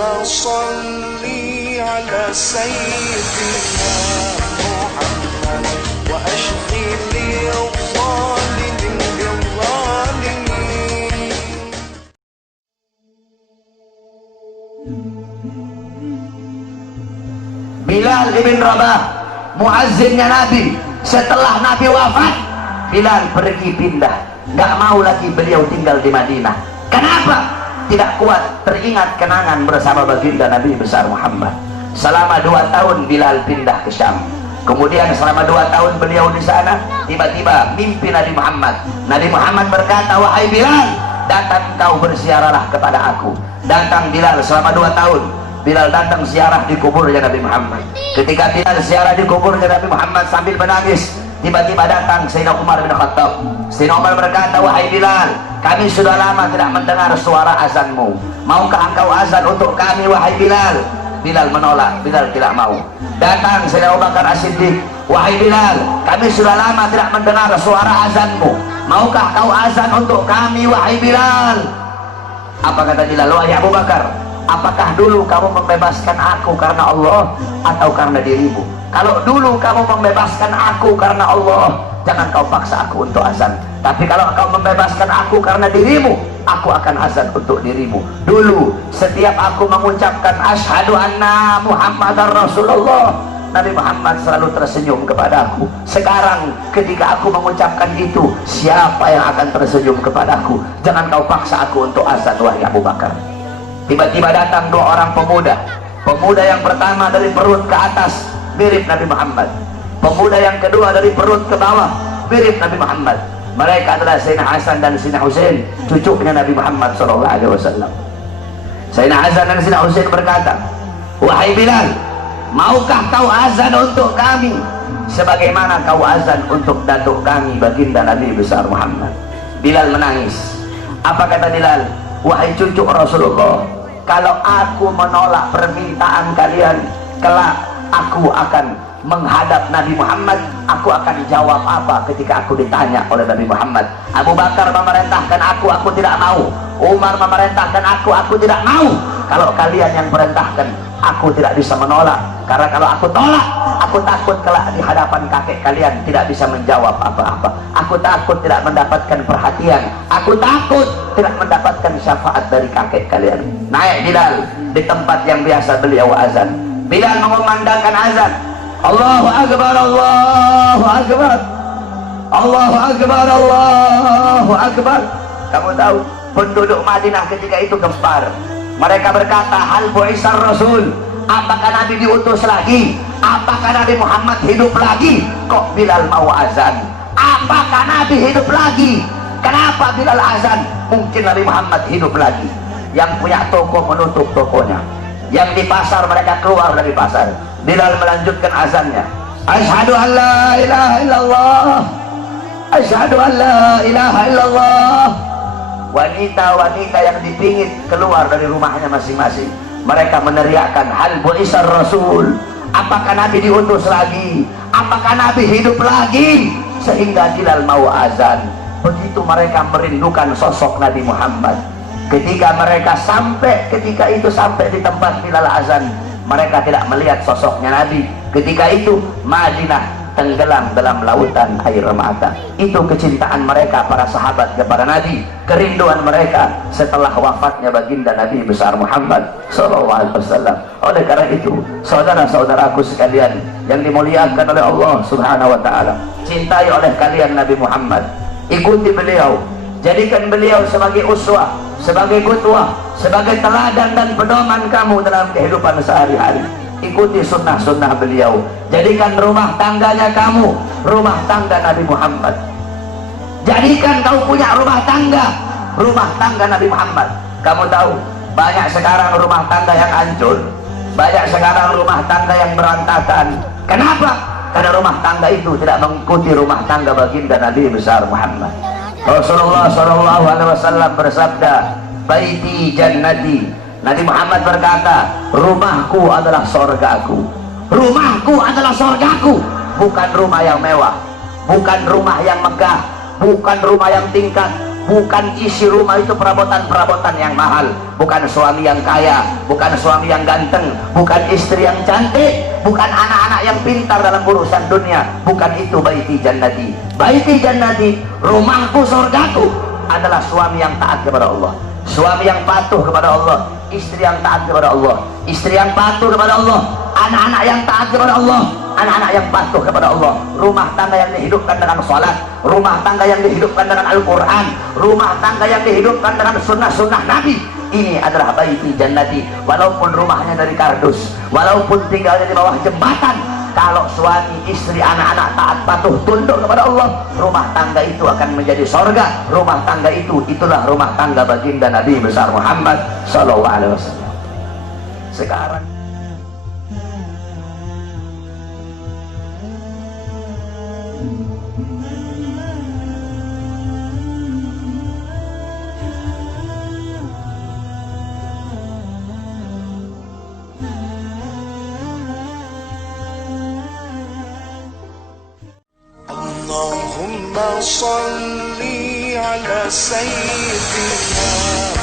صل على سيدنا محمد وأشفي للظالمين بالظالمين. Bilal ibn Rabah, muazzinnya Nabi. Setelah Nabi wafat, Bilal pergi pindah, nggak mau lagi beliau tinggal di Madinah. Kenapa? Tidak kuat teringat kenangan bersama baginda Nabi besar Muhammad. Selama 2 tahun Bilal pindah ke Syam. Kemudian selama 2 tahun beliau di sana, tiba-tiba mimpi Nabi Muhammad. Nabi Muhammad berkata, wahai Bilal, datang kau bersiaralah kepada aku. Datang Bilal selama 2 tahun. Bilal datang ziarah di kuburnya Nabi Muhammad. Ketika Bilal ziarah di kuburnya Nabi Muhammad sambil menangis, tiba-tiba datang Sayyidina Umar bin Khattab. Sayyidina Umar berkata, wahai Bilal, kami sudah lama tidak mendengar suara azanmu. Maukah engkau azan untuk kami, wahai Bilal? Bilal menolak, Bilal tidak mau. Datang Sayyidina Abu Bakar As-Siddiq, wahai Bilal, kami sudah lama tidak mendengar suara azanmu. Maukah kau azan untuk kami, wahai Bilal? Apa kata Bilal? Wahai Abu Bakar, apakah dulu kamu membebaskan aku karena Allah atau karena dirimu? Kalau dulu kamu membebaskan aku karena Allah, jangan kau paksa aku untuk azan. Tapi kalau kau membebaskan aku karena dirimu, aku akan azan untuk dirimu. Dulu setiap aku mengucapkan asyhadu anna Muhammadar Rasulullah, Nabi Muhammad selalu tersenyum kepadaku. Sekarang ketika aku mengucapkan itu, siapa yang akan tersenyum kepadaku? Jangan kau paksa aku untuk azan, wahai Abu Bakar. Tiba-tiba datang 2 orang pemuda. Pemuda yang pertama dari perut ke atas mirip Nabi Muhammad. Pemuda yang kedua dari perut ke bawah mirip Nabi Muhammad. Mereka adalah Sayyidina Hasan dan Sayyidina Husain, cucunya Nabi Muhammad SAW. Sayyidina Hasan dan Sayyidina Husain berkata, wahai Bilal, maukah kau azan untuk kami sebagaimana kau azan untuk datuk kami baginda Nabi besar Muhammad? Bilal menangis. Apa kata Bilal? Wahai cucu Rasulullah, kalau aku menolak permintaan kalian, kelak aku akan menghadap Nabi Muhammad. Aku akan jawab apa ketika aku ditanya oleh Nabi Muhammad? Abu Bakar memerintahkan aku tidak mau. Umar memerintahkan aku tidak mau. Kalau kalian yang perintahkan, aku tidak bisa menolak. Karena kalau aku tolak, aku takut kelak di hadapan kakek kalian tidak bisa menjawab apa-apa. Aku takut tidak mendapatkan perhatian. Aku takut tidak mendapatkan syafaat dari kakek kalian. Naik Bilal di tempat yang biasa beliau azan. Bilal mengumandangkan azan. Allahu Akbar, Allahu Akbar, Allahu Akbar, Allahu Akbar. Kamu tahu penduduk Madinah ketika itu gempar. Mereka berkata, hal bu'isar Rasul, apakah Nabi diutus lagi? Apakah Nabi Muhammad hidup lagi? Kok Bilal mau azan? Apakah Nabi hidup lagi? Kenapa Bilal azan? Mungkin Nabi Muhammad hidup lagi. Yang punya toko menutup tokonya, yang di pasar mereka keluar dari pasar. Bilal melanjutkan azannya. Asyhadu an la ilaha illallah, asyhadu an la ilaha illallah. Wanita-wanita yang dipingit keluar dari rumahnya masing-masing. Mereka meneriakkan, hal bu'isar Rasul, apakah Nabi diutus lagi? Apakah Nabi hidup lagi? Sehingga Bilal mau azan. Begitu mereka merindukan sosok Nabi Muhammad. Ketika mereka sampai di tempat Bilal azan, mereka tidak melihat sosoknya Nabi. Ketika itu Madinah tenggelam dalam lautan air mata. Itu kecintaan mereka para sahabat kepada Nabi, kerinduan mereka setelah wafatnya baginda Nabi besar Muhammad SAW. Oleh karena itu, saudara-saudaraku sekalian yang dimuliakan oleh Allah Subhanahu wa taala, cintai oleh kalian Nabi Muhammad, ikuti beliau, jadikan beliau sebagai uswah, sebagai qudwah, sebagai teladan dan pedoman kamu dalam kehidupan sehari-hari. Ikuti sunnah-sunnah beliau. Jadikan rumah tangganya kamu rumah tangga Nabi Muhammad. Jadikan kau punya rumah tangga Nabi Muhammad. Kamu tahu banyak sekarang rumah tangga yang hancur, banyak sekarang rumah tangga yang berantakan. Kenapa? Karena rumah tangga itu tidak mengikuti rumah tangga baginda Nabi besar Muhammad. Rasulullah SAW bersabda, baiti jannati. Nabi Muhammad berkata, rumahku adalah sorgaku. Rumahku adalah sorgaku. Bukan rumah yang mewah, bukan rumah yang megah, bukan rumah yang tingkat, Bukan isi rumah itu perabotan-perabotan yang mahal, bukan suami yang kaya, bukan suami yang ganteng, bukan istri yang cantik, bukan anak-anak yang pintar dalam urusan dunia. Bukan itu baiti jannati. Baiti jannati, rumahku, surgaku, adalah suami yang taat kepada Allah, suami yang patuh kepada Allah, istri yang taat kepada Allah, istri yang patuh kepada Allah, anak-anak yang taat kepada Allah, anak-anak yang patuh kepada Allah, rumah tangga yang dihidupkan dengan salat, rumah tangga yang dihidupkan dengan Al-Quran, rumah tangga yang dihidupkan dengan sunnah-sunnah Nabi. Ini adalah baiti jannati. Walaupun rumahnya dari kardus, walaupun tinggalnya di bawah jembatan, kalau suami, istri, anak-anak taat patuh tunduk kepada Allah, rumah tangga itu akan menjadi sorga. Rumah tangga itu, itulah rumah tangga baginda Nabi besar Muhammad SAW. Sekarang اللهم صل على سيدنا